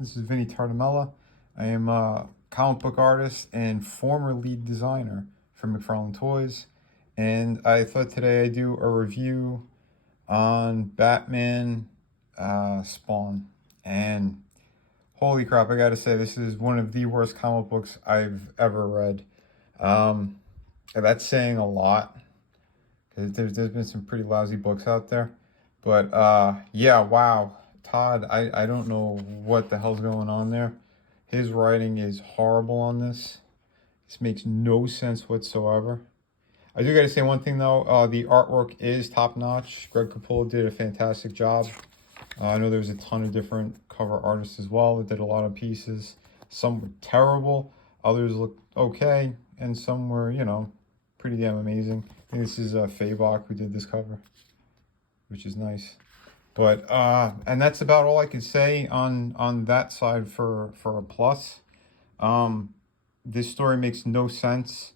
This is Vinnieart. I am a comic book artist and former lead designer for McFarlane Toys. And I thought today I'd do a review on Batman Spawn. And holy crap, I gotta say, this is one of the worst comic books I've ever read. That's saying a lot, because there's been some pretty lousy books out there. But yeah, wow. Todd, I don't know what the hell's going on there. His writing is horrible on this. This makes no sense whatsoever. I do gotta say one thing though, the artwork is top notch. Greg Capullo did a fantastic job. I know there was a ton of different cover artists as well that did a lot of pieces. Some were terrible, others looked okay, and some were, you know, pretty damn amazing. I think this is Fabok who did this cover, which is nice. But and that's about all I could say on that side for a plus. This story makes no sense.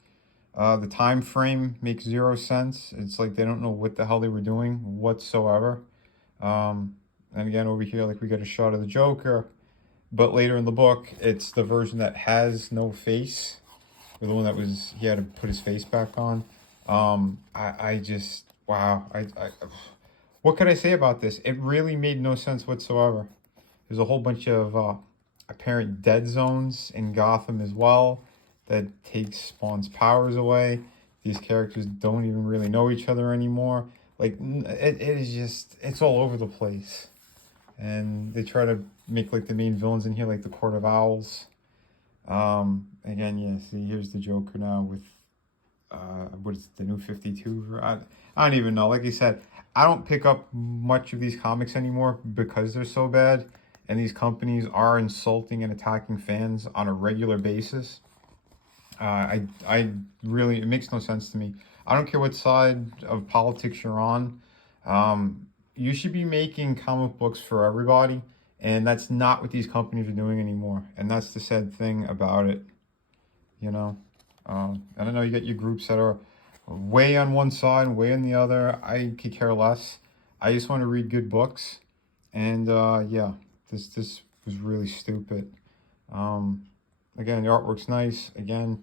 The time frame makes 0 sense. It's like they don't know what the hell they were doing whatsoever. And again, over here, like, we get a shot of the Joker, but later in the book, it's the version that has no face, or the one that was, he had to put his face back on. I just, wow. What could I say about this? It really made no sense whatsoever. There's a whole bunch of apparent dead zones in Gotham as well that takes Spawn's powers away. These characters don't even really know each other anymore. Like, it is just, it's all over the place. And they try to make, like, the main villains in here, like the Court of Owls. Again, yeah, see, here's the Joker now with, what is it, the New 52? I don't even know. Like I said, I don't pick up much of these comics anymore because they're so bad, and these companies are insulting and attacking fans on a regular basis. I really, it makes no sense to me. I don't care what side of politics you're on. You should be making comic books for everybody, and that's not what these companies are doing anymore. And that's the sad thing about it, you know. I don't know, you get your groups that are way on one side, way on the other. I could care less. I just want to read good books. And yeah, this was really stupid. Again, the artwork's nice. Again,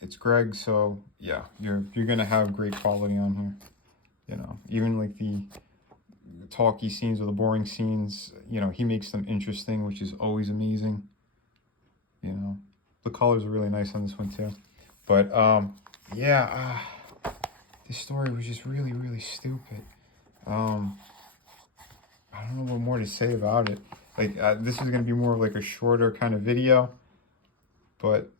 it's Greg, so yeah, you're gonna have great quality on here. You know, even like the talky scenes or the boring scenes, you know, he makes them interesting, which is always amazing. You know, the colors are really nice on this one too. But yeah, this story was just really, really stupid. I don't know what more to say about it. Like, this is going to be more of like a shorter kind of video. But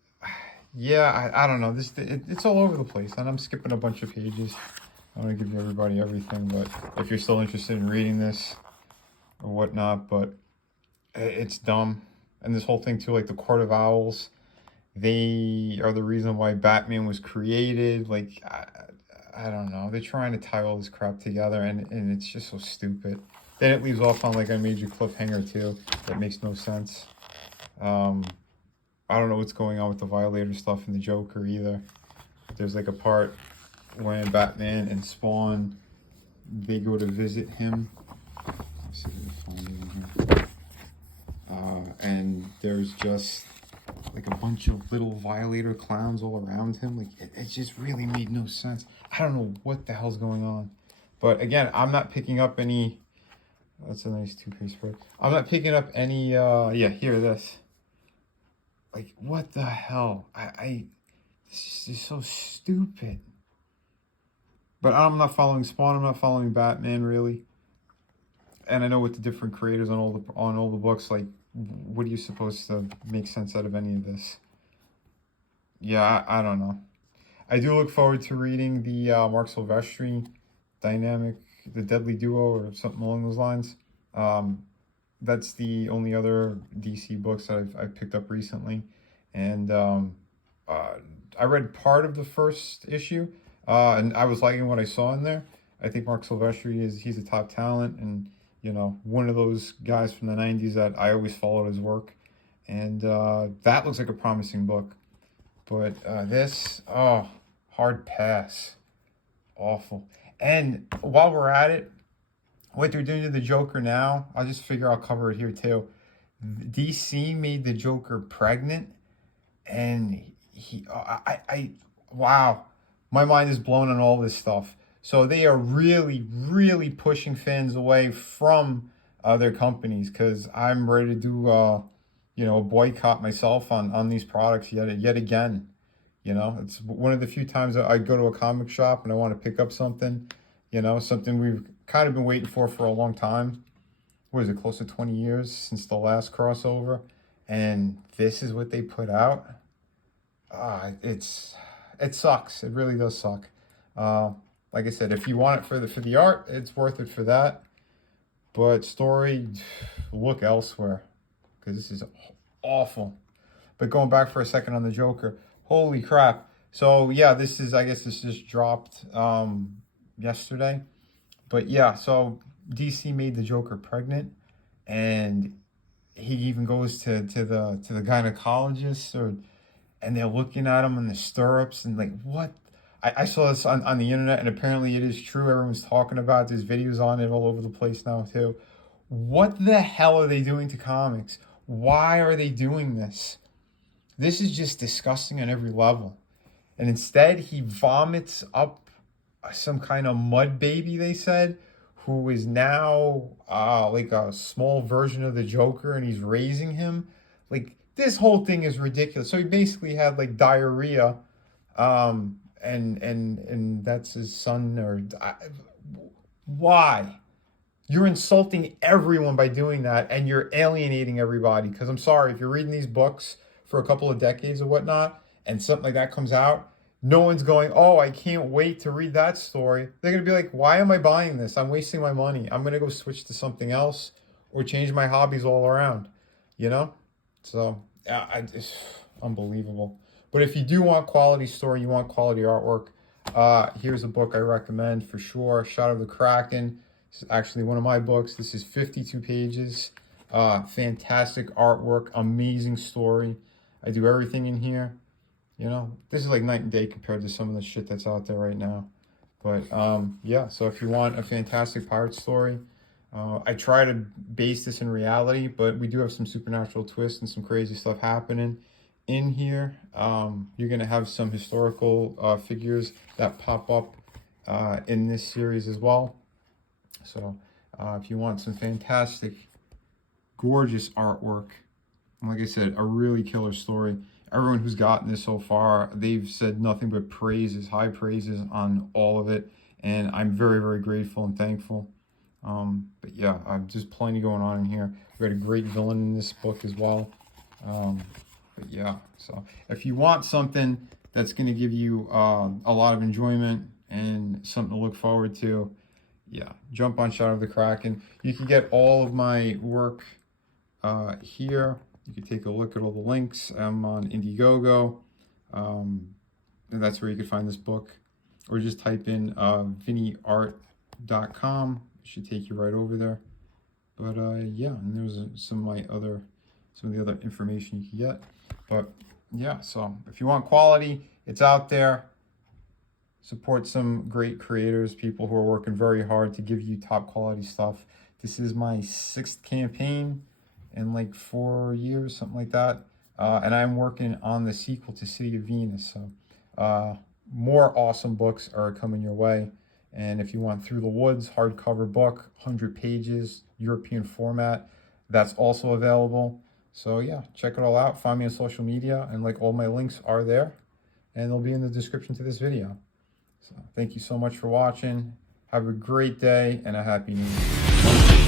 yeah, I don't know. It's all over the place, and I'm skipping a bunch of pages. I want to give everybody everything, but if you're still interested in reading this or whatnot, but it's dumb. And this whole thing too, like the Court of Owls, they are the reason why Batman was created. Like, I don't know. They're trying to tie all this crap together, and it's just so stupid. Then it leaves off on like a major cliffhanger too. That makes no sense. I don't know what's going on with the Violator stuff and the Joker either. There's like a part when Batman and Spawn, they go to visit him. Let's see if I can find it here. And there's just like a bunch of little Violator clowns all around him. Like, it just really made no sense. I don't know what the hell's going on. But again, I'm not picking up any. That's a nice two-page spread. I'm not picking up any. Yeah, here, this. Like, what the hell? This is so stupid. But I'm not following Spawn. I'm not following Batman really. And I know with the different creators on all the books, like, what are you supposed to make sense out of any of this? Yeah, I don't know. I do look forward to reading the Mark Silvestri dynamic, the Deadly Duo, or something along those lines. That's the only other DC books that I've picked up recently. And I read part of the first issue, and I was liking what I saw in there. I think Mark Silvestri he's a top talent, and, you know, one of those guys from the 90s that I always followed his work. And that looks like a promising book. But this, oh, hard pass. Awful. And while we're at it, what they're doing to the Joker now, I'll just figure I'll cover it here too. DC made the Joker pregnant, and wow, my mind is blown on all this stuff. So they are really, really pushing fans away from their companies, because I'm ready to do, a boycott myself on these products yet again. It's one of the few times that I go to a comic shop and I want to pick up something, something we've kind of been waiting for a long time. What is it, close to 20 years since the last crossover? And this is what they put out. It sucks. It really does suck. Like I said, if you want it for the art, it's worth it for that. But story, look elsewhere, because this is awful. But going back for a second on the Joker, holy crap. So yeah, this just dropped yesterday. But yeah, so DC made the Joker pregnant, and he even goes to the gynecologist, and they're looking at him in the stirrups, and like, what? I saw this on the internet, and apparently it is true. Everyone's talking about it. There's videos on it all over the place now too. What the hell are they doing to comics? Why are they doing this? This is just disgusting on every level. And instead, he vomits up some kind of mud baby, they said, who is now like a small version of the Joker, and he's raising him. Like, this whole thing is ridiculous. So he basically had like diarrhea, and that's his son. Why? You're insulting everyone by doing that, and you're alienating everybody. Because I'm sorry, if you're reading these books for a couple of decades or whatnot, and something like that comes out, no one's going, oh, I can't wait to read that story. They're going to be like, why am I buying this? I'm wasting my money. I'm going to go switch to something else or change my hobbies all around, So, it's unbelievable. But if you do want quality story, you want quality artwork, here's a book I recommend for sure. Shot of the Kraken. This is actually one of my books. This is 52 pages. Fantastic artwork. Amazing story. I do everything in here. This is like night and day compared to some of the shit that's out there right now. But yeah, so if you want a fantastic pirate story, I try to base this in reality, but we do have some supernatural twists and some crazy stuff happening in here. You're going to have some historical figures that pop up in this series as well. So if you want some fantastic, gorgeous artwork, and like I said, a really killer story. Everyone who's gotten this so far, they've said nothing but praises, high praises on all of it. And I'm very, very grateful and thankful. But yeah, just plenty going on in here. We got a great villain in this book as well. But yeah, so if you want something that's going to give you a lot of enjoyment and something to look forward to, yeah, jump on Shot of the Kraken. You can get all of my work here. You can take a look at all the links. I'm on Indiegogo. And that's where you can find this book. Or just type in Vinnieart.com. It should take you right over there. But yeah, and there's some of the other information you can get. But yeah, so if you want quality, it's out there. Support some great creators, people who are working very hard to give you top quality stuff. This is my 6th campaign in like 4 years, something like that. And I'm working on the sequel to City of Venus. So more awesome books are coming your way. And if you want Through the Woods hardcover book, 100 pages, European format, that's also available. So yeah, check it all out. Find me on social media, and like all my links are there, and they'll be in the description to this video. So thank you so much for watching. Have a great day and a happy new year.